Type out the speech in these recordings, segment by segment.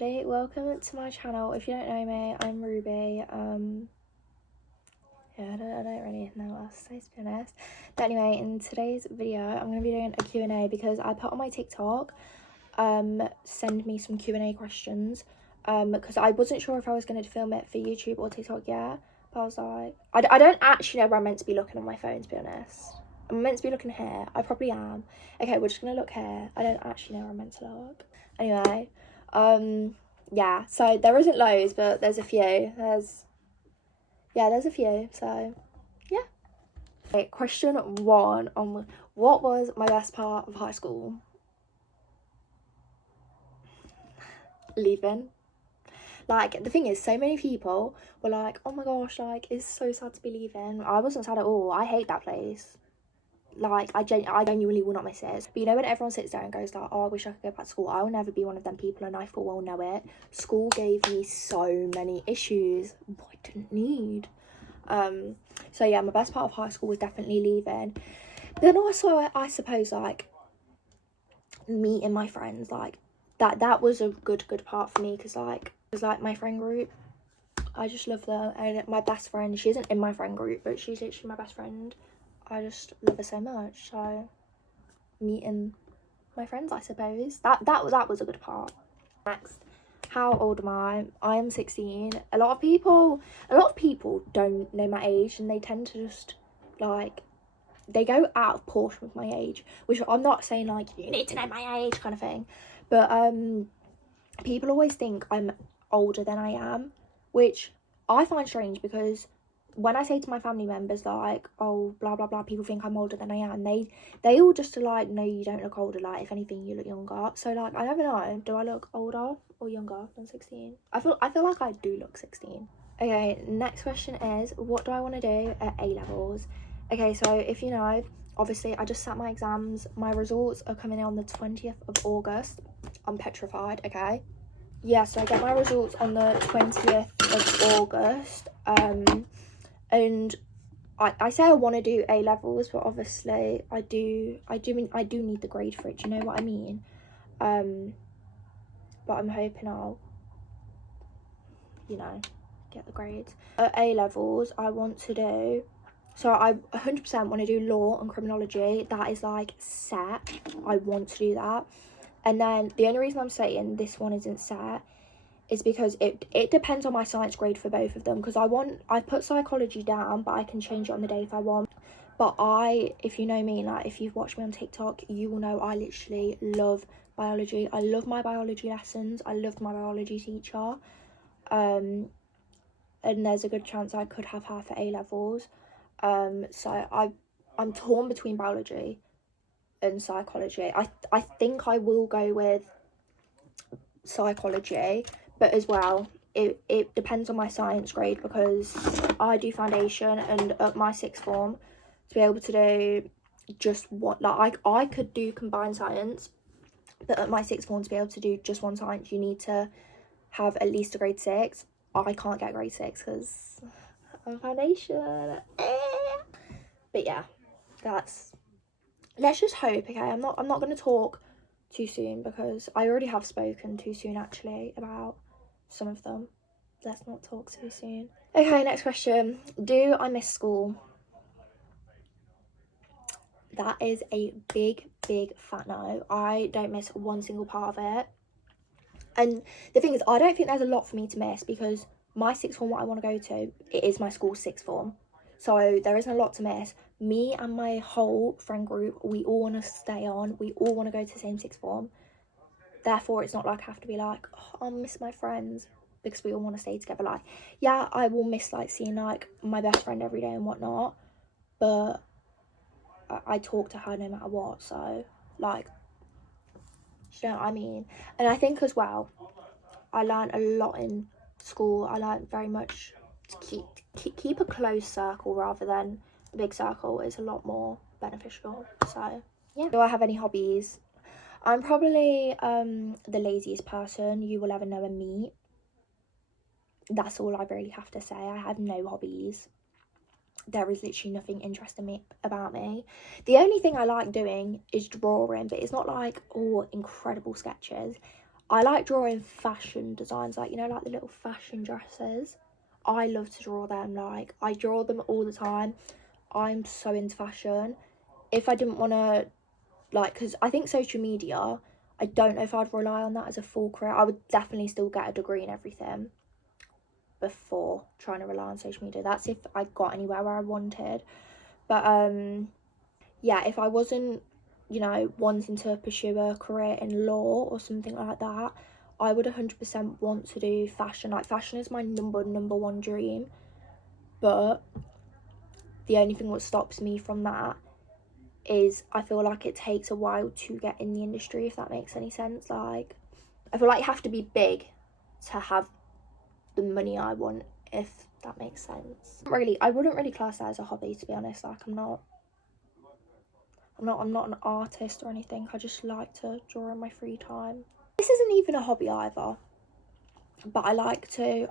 everybody, welcome to my channel. If you don't know me, I'm Ruby. Yeah, I don't really know what else to say, to be honest. But anyway, in today's video, I'm going to be doing a Q&A because I put on my TikTok, send me some Q&A questions, because I wasn't sure if I was going to film it for YouTube or TikTok yet, but I was like, I don't actually know where I'm meant to be looking on my phone, to be honest. I'm meant to be looking here. I probably am. Okay, we're just going to look here. I don't actually know where I'm meant to look. Anyway, yeah, so there isn't loads, but there's a few. There's a few, so yeah. Okay, question 1 on what was my best part of high school? Leaving. Like, the thing is, so many people were like, oh my gosh, like, it's so sad to be leaving. I wasn't sad at all. I hate that place. Like, I genuinely will not miss it. But you know when everyone sits there and goes like, oh, I wish I could go back to school, I will never be one of them people, and I full well know it. School gave me so many issues I didn't need. So yeah, my best part of high school was definitely leaving. But then also, I suppose, like, meeting my friends, like, that was a good part for me, because like, it was like my friend group. I just love them. And my best friend, she isn't in my friend group, but she's literally my best friend. I just love her so much. So meeting my friends, I suppose, that was a good part. Next, how old am I? I am 16. A lot of people don't know my age, and they tend to just, like, they go out of proportion with my age, which I'm not saying like you need to know my age kind of thing, but people always think I'm older than I am, which I find strange, because when I say to my family members like, oh, blah blah blah, people think I'm older than I am, they all just are like, no, you don't look older, like, if anything, you look younger. So like, I never know, do I look older or younger than 16? I feel like I do look 16. Okay, next question is, what do I want to do at A-levels? Okay, so if you know, obviously I just sat my exams. My results are coming in on the 20th of August. I'm petrified, okay? Yeah, so I get my results on the 20th of August. And I say I want to do A-levels, but obviously I do need the grade for it, do you know what I mean? But I'm hoping I'll, you know, get the grades. At A-levels, I want to do, so I 100% want to do law and criminology. That is like set. I want to do that. And then the only reason I'm saying this one isn't set is because it depends on my science grade for both of them, because I put psychology down, but I can change it on the day if I want. But if you know me, like, if you've watched me on TikTok, you will know I literally love biology. I love my biology lessons. I loved my biology teacher. And there's a good chance I could have half at A-levels. So I'm torn between biology and psychology. I think I will go with psychology, but as well, it depends on my science grade, because I do foundation, and at my sixth form, to be able to do just what, like, I could do combined science, but at my sixth form, to be able to do just one science, you need to have at least a grade 6. I can't get grade 6 because I'm foundation. But yeah, let's just hope. Okay, I'm not going to talk too soon, because I already have spoken too soon actually about some of them. Let's not talk too soon. Okay, next question. Do I miss school? That is a big fat no. I don't miss one single part of it. And the thing is, I don't think there's a lot for me to miss, because my sixth form, what I want to go to, it is my school's sixth form. So there isn't a lot to miss. Me and my whole friend group, we all want to stay on. We all want to go to the same sixth form. Therefore, it's not like I have to be like, oh, I'll miss my friends, because we all want to stay together. Like, yeah, I will miss, like, seeing, like, my best friend every day and whatnot. But I talk to her no matter what. So, like, you know what I mean? And I think as well, I learned a lot in school. I learned very much to keep a close circle rather than a big circle. Is a lot more beneficial. So yeah. Do I have any hobbies? I'm probably the laziest person you will ever know and meet. That's all I really have to say. I have no hobbies. There is literally nothing interesting about me. The only thing I like doing is drawing, but it's not like, oh, incredible sketches. I like drawing fashion designs, like, you know, like the little fashion dresses. I love to draw them. Like, I draw them all the time. I'm so into fashion. If I didn't want to, like, because I think social media, I don't know if I'd rely on that as a full career. I would definitely still get a degree and everything before trying to rely on social media. That's if I got anywhere where I wanted. But yeah, if I wasn't, you know, wanting to pursue a career in law or something like that, I would 100% want to do fashion. Like, fashion is my number one dream. But the only thing that stops me from that is I feel like it takes a while to get in the industry, if that makes any sense. Like, I feel like you have to be big to have the money I want, if that makes sense. Really, I wouldn't really class that as a hobby, to be honest. Like, I'm not an artist or anything. I just like to draw in my free time. This isn't even a hobby either, but I like to,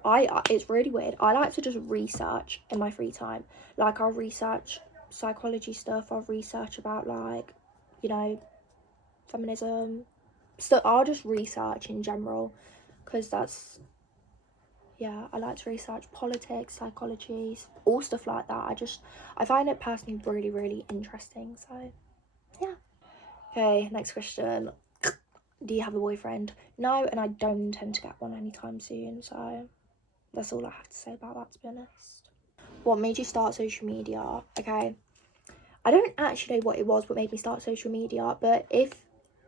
it's really weird, I like to just research in my free time. Like, I'll research psychology stuff, I'll research about, like, you know, feminism stuff. I'll just research in general, because that's, yeah, I like to research politics, psychology, all stuff like that. I find it personally really, really interesting. So yeah. Okay, next question. Do you have a boyfriend? No, and I don't intend to get one anytime soon, so that's all I have to say about that, to be honest. What made you start social media? Okay, I don't actually know what it was what made me start social media, but if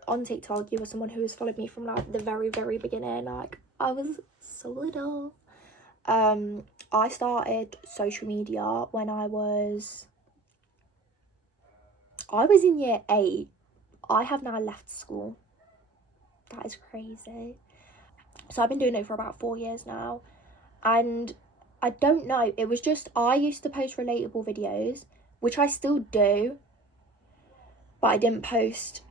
on TikTok you were someone who has followed me from, like, the very, very beginning, like, I was so little. I started social media when I was in year 8. I have now left school. That is crazy. So I've been doing it for about 4 years now, and I don't know, it was just, I used to post relatable videos, which I still do, but I didn't post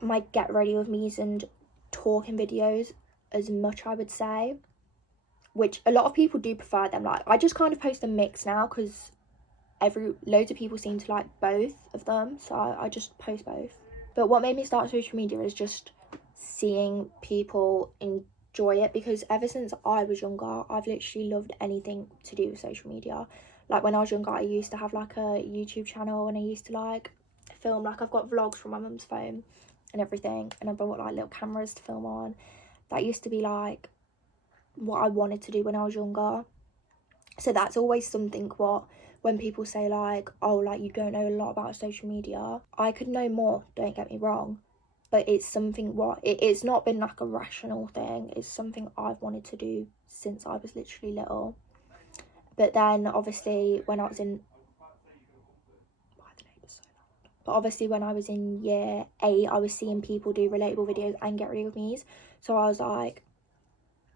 my get ready with me's and talking videos as much, I would say, which a lot of people do prefer them. Like, I just kind of post a mix now, because loads of people seem to like both of them, so I just post both. But what made me start social media is just seeing people enjoy it, because ever since I was younger, I've literally loved anything to do with social media. Like, when I was younger, I used to have, like, a YouTube channel, and I used to, like, film, like, I've got vlogs from my mum's phone and everything, and I've got, like, little cameras to film on. That used to be, like, what I wanted to do when I was younger. So that's always something what, when people say, like, oh, like, you don't know a lot about social media, I could know more, don't get me wrong, but it's something what, it's not been, like, a rational thing. It's something I've wanted to do since I was literally little. But then, obviously, when I was in, but obviously when I was in year 8, I was seeing people do relatable videos and get ready with me's, so I was like,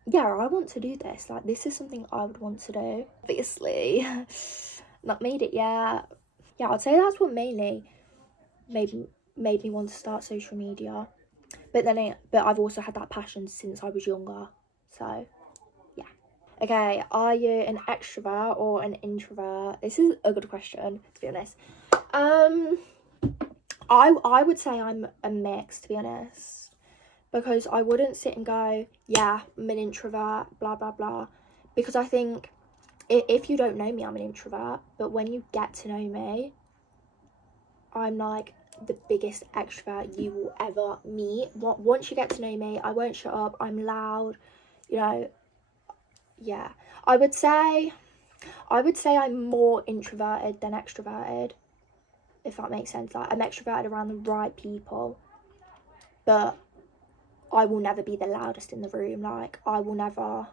yeah, I want to do this. Like, this is something I would want to do. Obviously, not made it yet. Yeah, I'd say that's what mainly made me want to start social media. But then but I've also had that passion since I was younger. So yeah. Okay, are you an extrovert or an introvert? This is a good question, to be honest. I would say I'm a mix, to be honest, because I wouldn't sit and go, yeah, I'm an introvert, blah blah blah, because I think if you don't know me, I'm an introvert, but when you get to know me, I'm like the biggest extrovert you will ever meet. Once you get to know me, I won't shut up, I'm loud, you know. Yeah, I would say I'm more introverted than extroverted, if that makes sense. Like, I'm extroverted around the right people, but I will never be the loudest in the room. Like, I will never,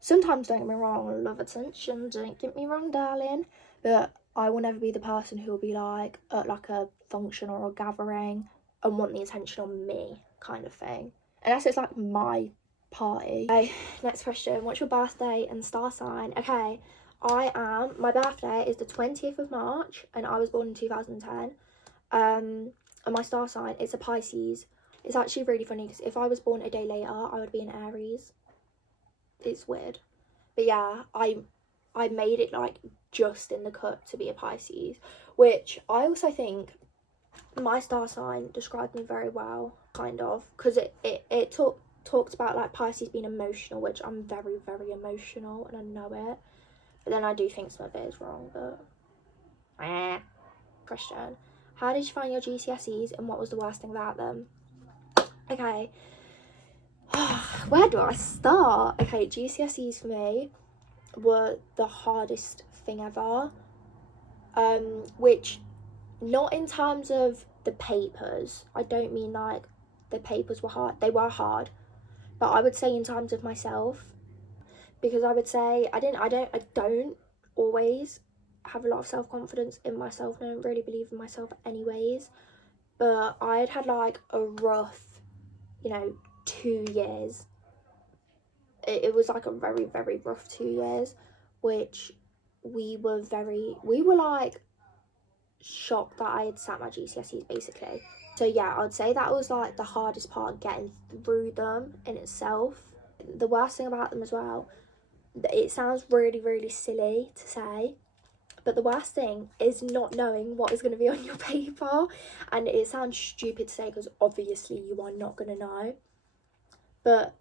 sometimes, don't get me wrong, I love attention, don't get me wrong, darling, but I will never be the person who will be, like, at, like, a function or a gathering and want the attention on me, kind of thing, unless it's, like, my party. Okay, next question. What's your birthday and star sign? Okay, my birthday is the 20th of March, and I was born in 2010. And my star sign is a Pisces. It's actually really funny, because if I was born a day later, I would be an Aries. It's weird, but yeah, I made it, like, just in the cut to be a Pisces, which I also think my star sign described me very well, kind of, because it talks about like Pisces being emotional, which I'm very, very emotional and I know it. But then I do think some of it is wrong, but Question. How did you find your GCSEs and what was the worst thing about them? Okay. Where do I start? Okay, GCSEs for me were the hardest thing ever. Which, not in terms of the papers. I don't mean like the papers were hard. They were hard. But I would say in terms of myself. Because I would say I don't always have a lot of self-confidence in myself, and I don't really believe in myself anyways. But I had like a rough, 2 years. It was like a very, very rough 2 years, which we were like shocked that I had sat my GCSEs basically. So yeah, I'd say that was like the hardest part, getting through them in itself. The worst thing about them as well, it sounds really, really silly to say, but the worst thing is not knowing what is going to be on your paper. And it sounds stupid to say because obviously you are not going to know, but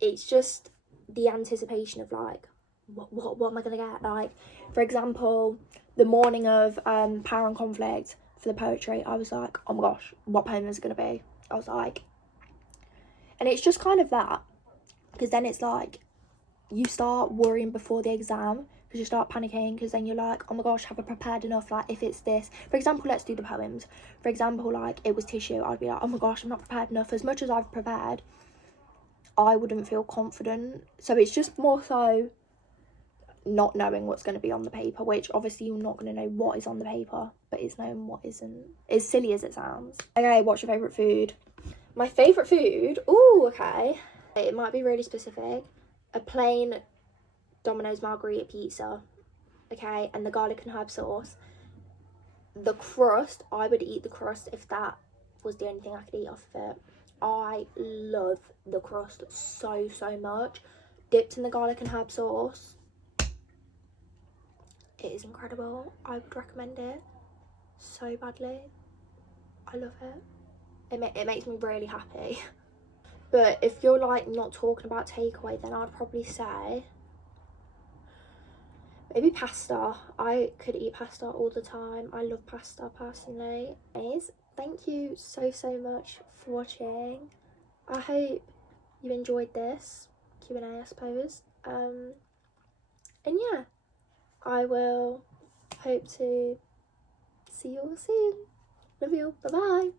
it's just the anticipation of like, what am I going to get? Like, for example, the morning of Power and Conflict for the poetry, I was like, oh my gosh, what poem is it going to be? I was like, and it's just kind of that, because then it's like you start worrying before the exam, because you start panicking, because then you're like, oh my gosh, have I prepared enough? Like, if it's this, for example, let's do the poems. For example, like, it was tissue, I'd be like, oh my gosh, I'm not prepared enough. As much as I've prepared, I wouldn't feel confident. So it's just more so not knowing what's going to be on the paper, which obviously you're not going to know what is on the paper, but it's knowing what isn't. As silly as it sounds. Okay, what's your favourite food? My favourite food? Ooh, okay. It might be really specific. A plain Domino's margherita pizza, okay, and the garlic and herb sauce. The crust, I would eat the crust if that was the only thing I could eat off of it. I love the crust so, so much. Dipped in the garlic and herb sauce. It is incredible. I would recommend it so badly. I love it. It makes me really happy. But if you're like not talking about takeaway, then I'd probably say maybe pasta. I could eat pasta all the time. I love pasta personally. Anyways, thank you so, so much for watching. I hope you enjoyed this Q&A, I suppose. And yeah, I will hope to see you all soon. Love you. Bye-bye.